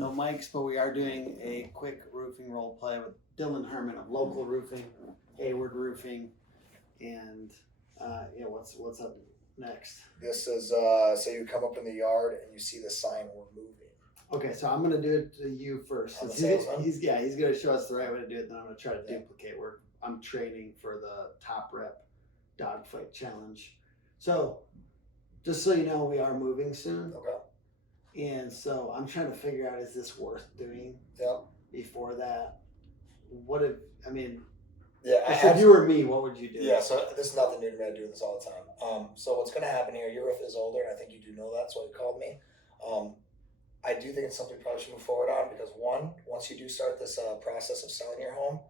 no mics, but we are doing a quick roofing role play with Dylan Herman of Local Roofing, Hayward Roofing, and what's up next? This is so you come up in the yard and you see the sign "We're moving." Okay, so I'm gonna do it to you first. He's gonna show us the right way to do it. Then I'm gonna try to duplicate. I'm training for the TopRep DogFight challenge. So, just so you know, we are moving soon. Okay. And so I'm trying to figure out, is this worth doing? Yep. Before that, Yeah. If you were me, what would you do? Yeah, so this is nothing new to me. I do this all the time. So what's going to happen here, your roof is older, and I think you do know that. That's why you called me. I do think it's something you probably should move forward on because, one, once you do start this process of selling your home,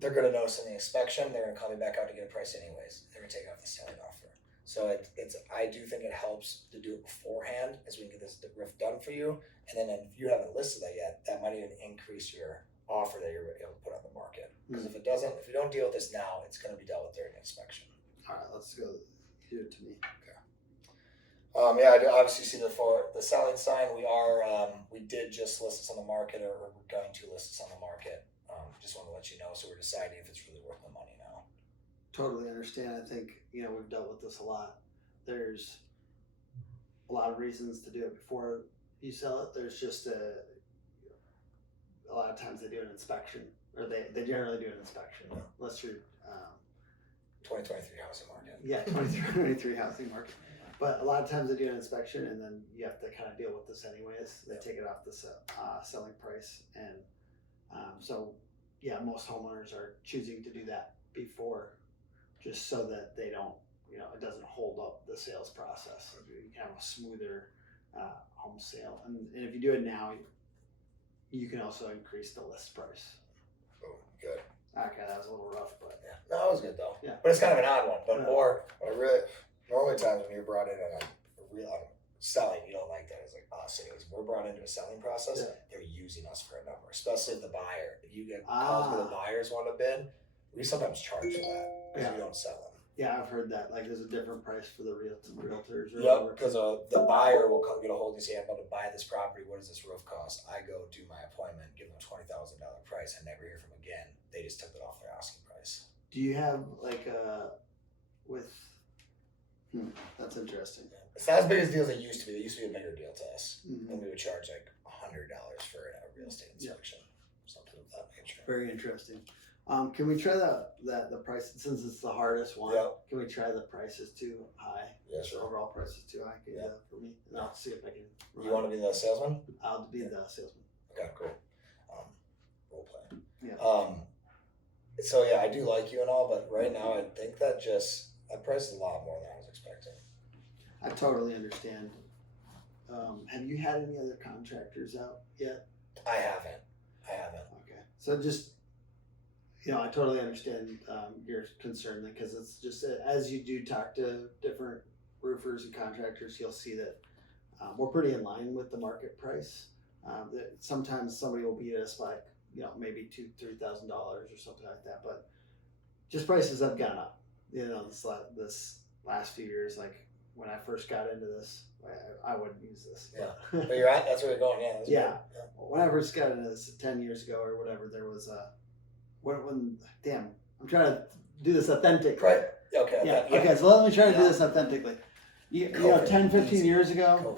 they're going to notice in the inspection, they're going to call me back out to get a price anyways. They're going to take off the selling offer. So I do think it helps to do it beforehand as we can get this roof done for you. And then if you haven't listed that yet, that might even increase your offer that you're able to put on the market. Because if you don't deal with this now, it's going to be dealt with during inspection. All right, let's go. Do it to me. Okay. I do obviously see the selling sign. We did just list this on the market, or we're going to list this on the market. Just want to let you know, so we're deciding if it's really worth the money now. Totally understand. I think, we've dealt with this a lot. There's a lot of reasons to do it before you sell it. There's just a lot of times they do an inspection, or they generally do an inspection. Unless you're 2023 housing market. Yeah, 2023 housing market. But a lot of times they do an inspection, and then you have to kind of deal with this anyways. They take it off the selling price, and most homeowners are choosing to do that before, just so that they don't, it doesn't hold up the sales process. You can have a smoother home sale, and if you do it now, you can also increase the list price. Oh, good. Okay, that was a little rough, but yeah, no, it was good though. Yeah, but it's kind of an odd one. But normally times when you're brought in on a real selling, you don't like that. It's like us. We're brought into a selling process. Yeah. They're using us for a number, especially the buyer. If you get calls where the buyers want to bid, we sometimes charge for that because we don't sell them. Yeah, I've heard that. Like, there's a different price for the realtors. Yep, because the buyer will get a hold of you and say, I'm about to buy this property. What does this roof cost? I go do my appointment, give them a $20,000 price. I never hear from them again. They just took it off their asking price. Do you have that's interesting. Yeah. It's not as big as deals it used to be. It used to be a bigger deal to us. Mm-hmm. And we would charge like $100 for a real estate inspection. Something of that nature. Very interesting. Can we try the price, since it's the hardest one? Yep. Can we try the prices too high? Yeah, sure. The overall price is too high. Can you do that for me? And I'll see if I can. You want to be the salesman? I'll be the salesman. Okay, cool. Role play. Yeah. So I do like you and all, but right now I think that price is a lot more than I was expecting. I totally understand. Have you had any other contractors out yet? I haven't. Okay. So just, I totally understand your concern, because it's just as you do talk to different roofers and contractors, you'll see that we're pretty in line with the market price. That sometimes somebody will beat us by, maybe $2,000-$3,000 or something like that, but just prices have gone up. This last few years, like when I first got into this, I wouldn't use this. Yeah, but you're at. That's where you're going. Yeah. When I first got into this 10 years ago or whatever, there was I'm trying to do this authentically. Right. Okay. Yeah. Okay. So let me try to do this authentically. 10, 15 years ago,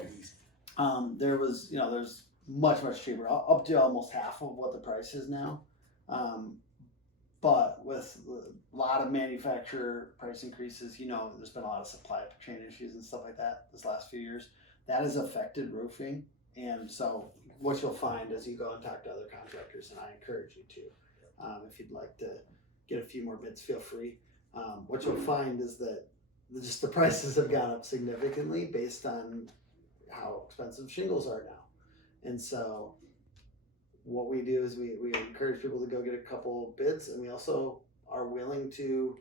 there was, there's much cheaper, up to almost half of what the price is now. But with a lot of manufacturer price increases, there's been a lot of supply chain issues and stuff like that this last few years. That has affected roofing. And so what you'll find as you go and talk to other contractors, and I encourage you to, if you'd like to get a few more bids, feel free. What you'll find is that just the prices have gone up significantly based on how expensive shingles are now. And so what we do is we encourage people to go get a couple bids, and we also are willing to,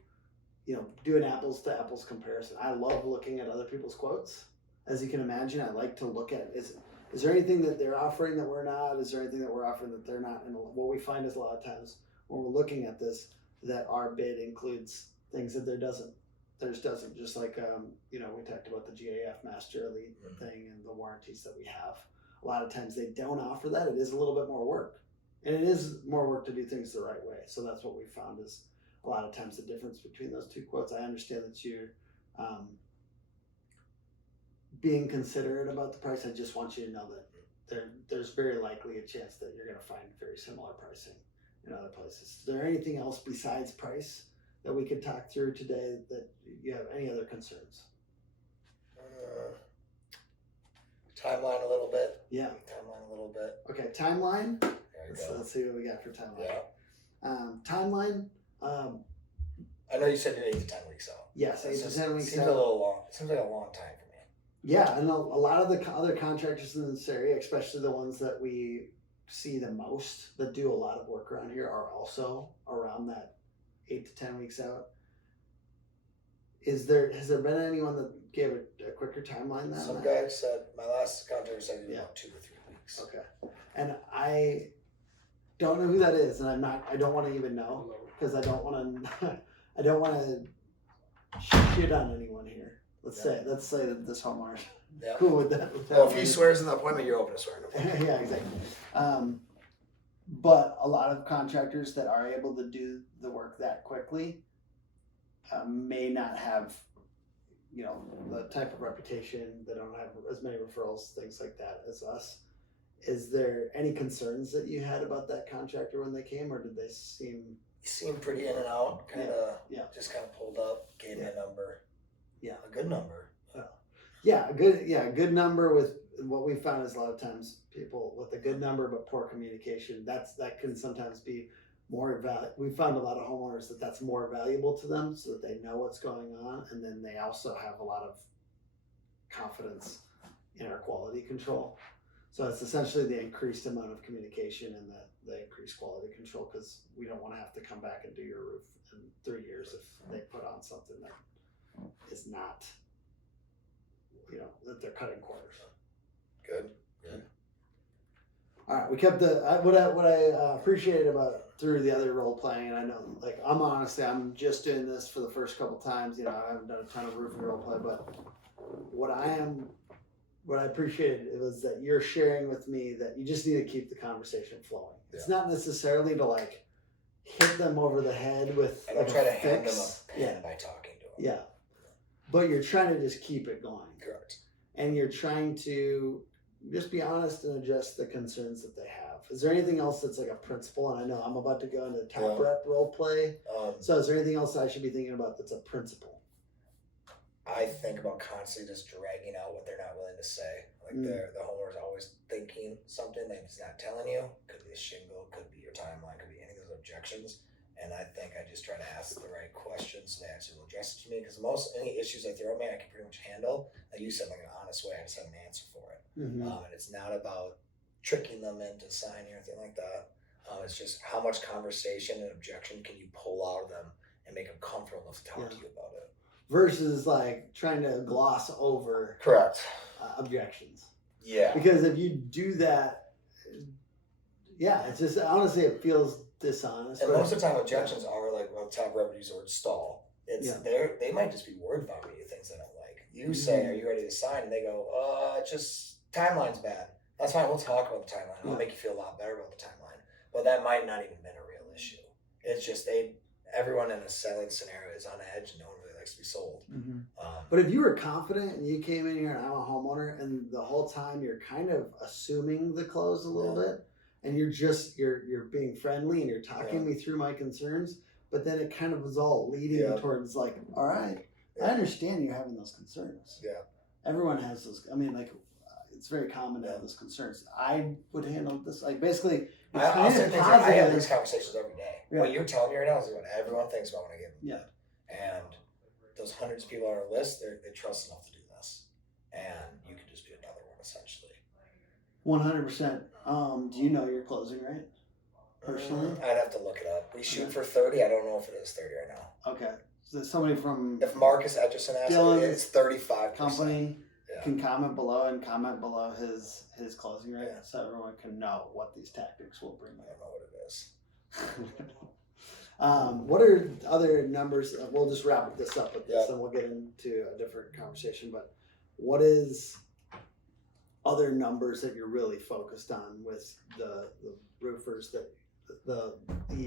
do an apples to apples comparison. I love looking at other people's quotes. As you can imagine, I like to look at, is there anything that they're offering that we're not? Is there anything that we're offering that they're not? And what we find is a lot of times when we're looking at this, that our bid includes things that theirs doesn't. Just like, we talked about the GAF Master Elite thing and the warranties that we have. a lot of times they don't offer that. It is a little bit more work, and it is more work to do things the right way. So that's what we found is a lot of times the difference between those two quotes. I understand that you're being considerate about the price. I just want you to know that there's very likely a chance that you're going to find very similar pricing in other places. Is there anything else besides price that we could talk through today that you have any other concerns? Timeline a little bit. Yeah. Timeline a little bit. Okay, timeline. There you go. Let's see what we got for timeline. Yeah. Timeline. I know you said you're 8 to 10 weeks out. Yes, 8 to 10 weeks seems out. a little long. Seems like a long time for me. Yeah, and a lot of the other contractors in this area, especially the ones that we see the most, that do a lot of work around here, are also around that 8 to 10 weeks out. Has there been anyone that gave a quicker timeline than Some that? guy said, my last contractor said it was about 2 to 3 weeks. Okay, and I don't know who that is, and I don't want to even know because I don't want to shit on anyone here. Let's say that this homeowner's cool with that. Well, if he swears in the appointment, you're open to swearing. Yeah, exactly. But a lot of contractors that are able to do the work that quickly may not have, the type of reputation. They don't have as many referrals, things like that as us. Is there any concerns that you had about that contractor when they came, or did they seem? He seemed pretty in and out, just kind of pulled up, gave me a number. Yeah. A good number. A good number. With what we found is a lot of times people with a good number but poor communication, that can sometimes be more valuable. We found a lot of homeowners that's more valuable to them, so that they know what's going on, and then they also have a lot of confidence in our quality control. So it's essentially the increased amount of communication and the increased quality control, because we don't want to have to come back and do your roof in 3 years if they put on something that is not, that they're cutting corners. Good. All right, we kept what I appreciated about through the other role playing, and I know, I'm just doing this for the first couple times. I haven't done a ton of roofing role play, but what I appreciated was that you're sharing with me that you just need to keep the conversation flowing. Yeah. It's not necessarily to hit them over the head with. I don't try to hand them a pen by talking to them. Yeah, but you're trying to just keep it going. Correct. And you're trying to just be honest and address the concerns that they have. Is there anything else that's like a principle? And I know I'm about to go into TopRep role play. So is there anything else I should be thinking about that's a principle? I think about constantly just dragging out what they're not willing to say. The homeowner's always thinking something that he's not telling you. Could be a shingle, could be your timeline, could be any of those objections. And I think I just try to ask the right questions so they actually will address it to me. Because any issues they throw at me, I can pretty much handle. Like you said, an honest way. I just have an answer for it. Mm-hmm. And it's not about tricking them into signing or anything like that. It's just how much conversation and objection can you pull out of them and make them comfortable enough to talk to you about it. Versus trying to gloss over correct objections. Yeah. Because if you do that, it's just honestly it feels dishonest. And most of the time objections are TopRep use the word stall. They might just be worried about me, things they don't like. You say, are you ready to sign? And they go, just timeline's bad. That's fine, we'll talk about the timeline. I'll make you feel a lot better about the timeline. But that might not even been a real issue. It's just everyone in a selling scenario is on edge and no one really likes to be sold. Mm-hmm. But if you were confident and you came in here and I'm a homeowner and the whole time you're kind of assuming the close a little bit and you're being friendly and you're talking me through my concerns, but then it kind of was all leading towards all right, I understand you're having those concerns. Yeah. Everyone has those. I mean, it's very common to have those concerns. I would handle this basically. I have these conversations every day. Yeah. What you're telling me right now is what everyone thinks about when I get them. Yeah. And those hundreds of people on our list, they trust enough to do this, and you could just be another one essentially. 100%. Do you know your closing rate personally? I'd have to look it up. We shoot for 30. I don't know if it is 30 right now. Okay. So somebody from if Marcus Etchison asked me, it's 35%. Company can comment below his closing rate, so everyone can know what these tactics will bring. I don't know what it is. What are other numbers? We'll just wrap this up with this, and we'll get into a different conversation. But what is other numbers that you're really focused on with the roofers that the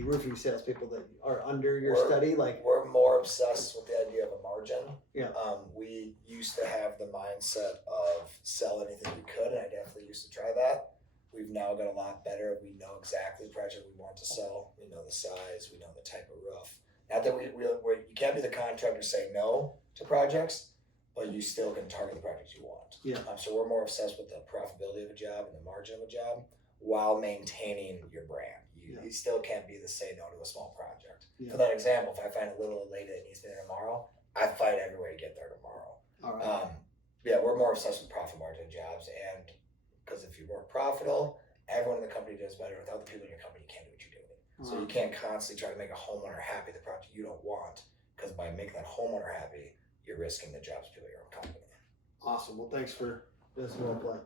roofing salespeople that are under your study? Like, we're more obsessed with the idea of a margin. Yeah. We used to have the mindset of sell anything we could, and I definitely used to try that. We've now got a lot better. We know exactly the project we want to sell. We know the size. We know the type of roof. Not that you can't be the contractor say no to projects, but you still can target the projects you want. Yeah. So we're more obsessed with the profitability of a job and the margin of a job while maintaining your brand. You still can't be the say no to a small project. Yeah. For that example, if I find a little lady that needs me there tomorrow, I fight every way to get there tomorrow. All right. We're more obsessed with profit margin jobs, and because if you work profitable, everyone in the company does better. Without the people in your company, you can't do what you're doing. So you can't constantly try to make a homeowner happy the project you don't want, because by making that homeowner happy, you're risking the jobs of people in your own company. Awesome. Well, thanks for this role play.